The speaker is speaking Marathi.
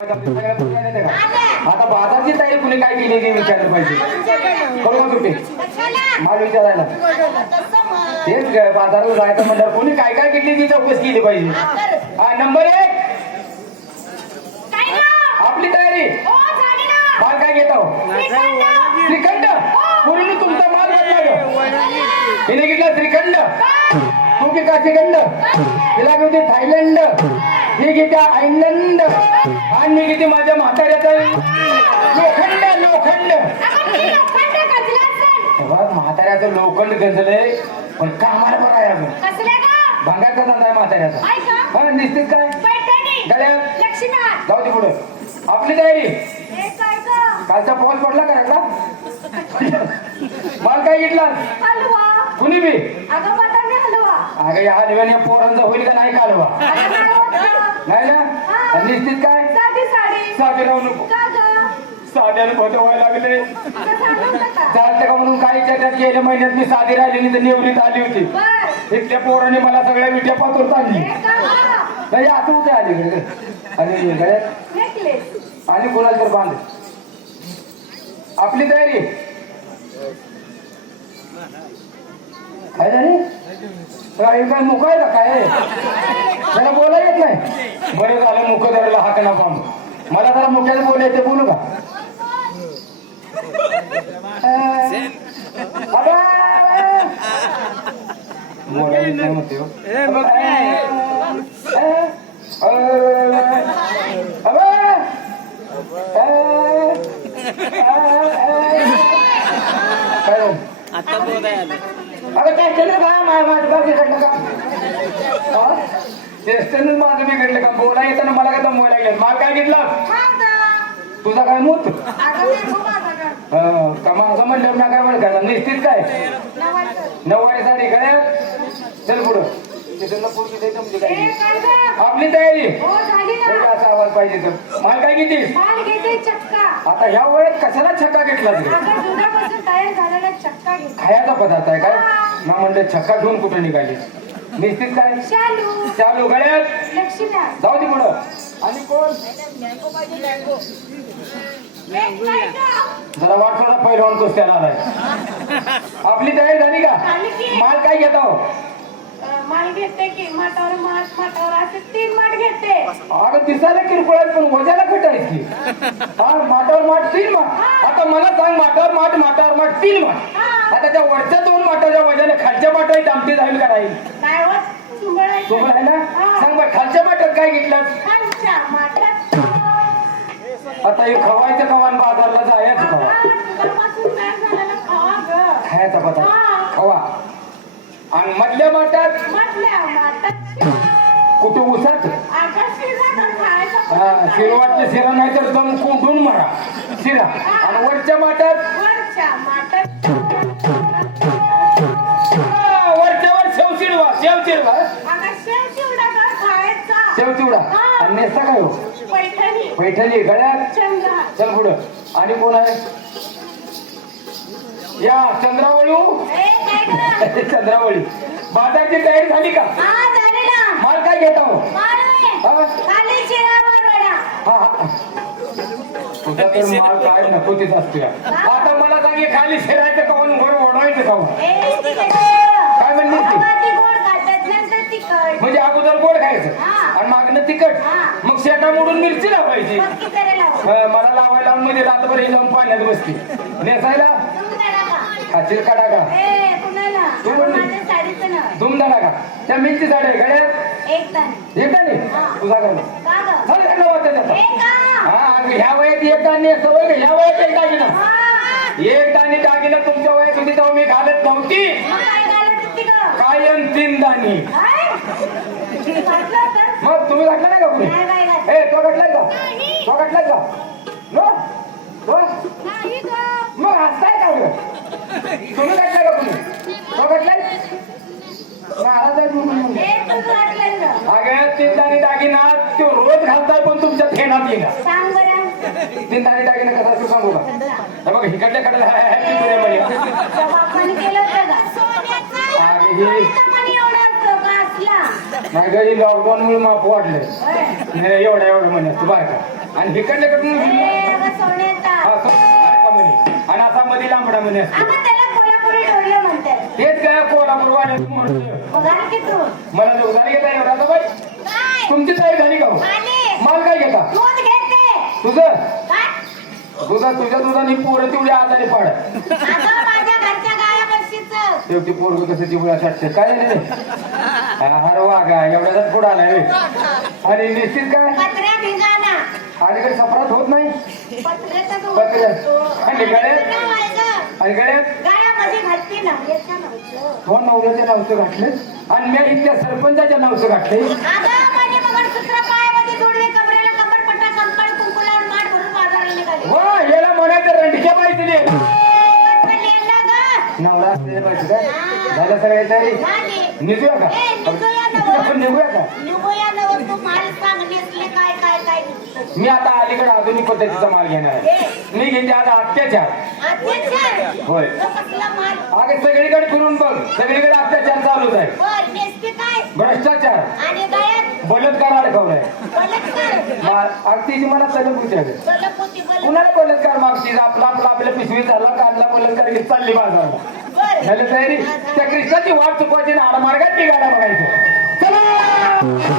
आता बाजारची तयारी कुणी काय केली ते विचारलं पाहिजे. बरोबर कुठे मला विचारायला. तेच ग, जायचं म्हणलं कुणी काय काय केली ती चौकशी केली पाहिजे. हा नंबर एक. आपली तयारी. माल काय घेत आहो? श्रीखंड. पूर्ण तुमचा माल घेतला ग. घेतला श्रीखंड. तू की काशीखंड? तिला घेते थायलंड. ही घेते आयर्लंड आणि घेते माझ्या म्हाताऱ्याचा. लोखंड लोखंड. म्हाताऱ्याचं लोखंड गंजलंय पण कामाला बरं आहे अजून भांगाचा धंदा आहे म्हाताऱ्याचा. हा निश्चित काय? गळ्यात. जाऊ दे पुढे. आपली तयारी. कालचा पाऊस पडला का रगडा? माल काय घेतला? कुणी बी? अगं या हलव्याने पोरांचा होईल का नाही कालवा? नाही ना? निश्चित काय? साधे राहू नको. साध्याला खोटं व्हायला लागले. चालतं का? म्हणून काही त्याच्यात गेल्या महिन्यात मी साधी राहिली नाही तर निवडीत आली होती. इथल्या पोराने मला सगळ्या विट्या पातूर आणली. नाही असं होते आली कडे आणि कोणाला तर बांध. आपली तयारी काय झाली काय काय मुख आहे का काय त्याला बोला येत नाही. बरं झालं मुख धरायला हाक ना पाहून मला जरा मुख्याला बोलायचं बोलू का? येत नाही म्हणते हो. अबे! काय? आता बोलाय आलं अरे काय केलं का? मा- माझं बाकी घडलं का? हा? टेस्टनच माझं बिघडलं का? बोला येताना मला काय दमवायला लागलं? माल काय घेतला? तुझा काय मूत? हा, का माझं म्हणलं ना काय म्हणलं निश्चित काय? नऊवारी साडी गळ्यात चल पुढं. काय आपली तयारी. असा आवाज पाहिजे तर. माल काय घेतीस? आता ह्या वयात कशाला छक्का घेतला तयार झालेला चक्का घेते खायचा पदार्थ आहे काय? ना म्हणलं छक्का घेऊन कुठे निघाली? निश्चित काय? शालू. चालू गळ्यात. लक्ष्मीनाथ जाऊ दे पुढं. आणि कोण? एक बायका. जरा वाटतो ना पहिलवान कुस्त्याला आलाय. आपली तयारी झाली का? झाली की. माल काय घेता हो? अं, माल घेते की माठावर माठ माठावर असे तीन माठ घेते. अगं दिसायला किरकोळ आहेत पण कट आहेत की? हा माटावर माठ तीन माठ. आता मला सांग माटावर माठ माटावर माठ तीन माठ. आता त्या वरच्या दोन माटाच्या वजाने खालच्या माठाही दामटी जाईल का राहील काय होत सुंबळ तुम्हाला आहे ना? हा. सांग बरं खालच्या माठात काय घेतलं? खालच्या माठात आता हे खवायचं खवान बाजारला जायचं खवा. दुधापासून तयार झालेला खावा ग. खायचा. पदार्थ. खवा. आणि मधल्या माठात? म्हटल्या माठात कुठे उसात? पदार्थ शिर नाही. तर दम कोंडून मारा. शिरा. आणि वरच्या माठात? वरच्या वर शेव शिरवा शेव शिरवा शेव चिवडा. आणि नेसता काय हो? पैठणी. गळ्यात? चल पुढं. आणि कोण आहे? या चंद्रावळू गं? चंद्रावळी बाजारची तयारी झाली का हा माल काय घेता हो. हा? हा हा माल काय नको तिथं असतो. आता मला सांग हे खाली शिरायचं का म्हणून घर ओढवायचं का हो? काय गोड तिखट. म्हणजे अगोदर गोड खायचं हा. आणि मागणं तिखट हा. मग शेटा मोडून मिरची लावायची मला लावायला लावून म्हणजे रातभर हे जाऊन पाण्यात बसते नेसायला तुमच्याला का? खातील काढा का ए, कुणाला? तू आता म्हणली. माझ्या साडीचं नाव. धुमधडा का त्या मिरची झाड आहे गड्यात एक ताने. एक नाही हा. तुझा कर का गं? चल घालणं वाटतं? हा ह्या वयात एक दाणे सवय ह्या वयात एक हा. एक दाणी दागिना तुमच्या वयात होती तेव्हा मी घालत नव्हती? कायम तीन दाणी? मग तुम्ही घातला नाही का कुणी. ए तो घातलाय का. तो घातलाय का. मग हसताय का? तुम्ही का तो महाराज आहे. अगं दागिना तो रोज घालताय पण तुमच्या फेनात येणार सांग बरं. तीन दाणी दागिना कसा सांगू का हे बघ इकडल्या कडे हॅपी बर्थडे म्हणे त्या बापाने केलं होतं का? अरे हे- पण एवढं असतं का असला? नाही लॉकडाऊन मुळे होय. नाही एवढा एवढं म्हणे तू बायका आणि हिकडल्याकडून ए. मध्ये लांबडा म्हणे असतो. तेच काय कोल्हापूर वाड्यात की मला झाली घेता एवढा तर बाई. तुमची तयारी झाली का हो? माल काय घेता? तुझं? दुधा तुझ्या दुधाने पोरं तेवढी आजारी पड. शेवटी पोरग कसं साठशे काय झालं? रे हर वागा एवढ्याच पुढे आलाय. रे. आणि निश्चित काय? काही सपरात होत नाही. आणि गळ्यात? आणि गळ्यात? दोन नवऱ्याच्या नावचं घातले आणि मी इथल्या सरपंचाच्या नावचं घातले. वा याला म्हणायचं रणडीच्या पाहिजे. नवरा असलेल्या पाहिजे काय? झालं सगळ्या तयारी. निघूया का. आपण निघूया का निघूया नवं, तू माल सांग नेसले काय काय काय नुसतं. मी आता अलीकडे आधुनिक पद्धतीचा माल घेणार आहे. मी घेते आता अत्याचार. होय. अगे सगळीकडे फिरून बघ. सगळीकडे अत्याचार चालूच आहे. भ्रष्टाचार. बलात्कार अडकवलाय अगदी मला बलपोती बल कुणाला बलात्कार मागशील? आपला आपला आपल्या पिशवी झाला काढला बलात्कार घेत चालली बाजारला झालं तयारी? त्या कृष्णाची वाट चुकवायची ना आडमार्गात निघायला बघायचं. चला!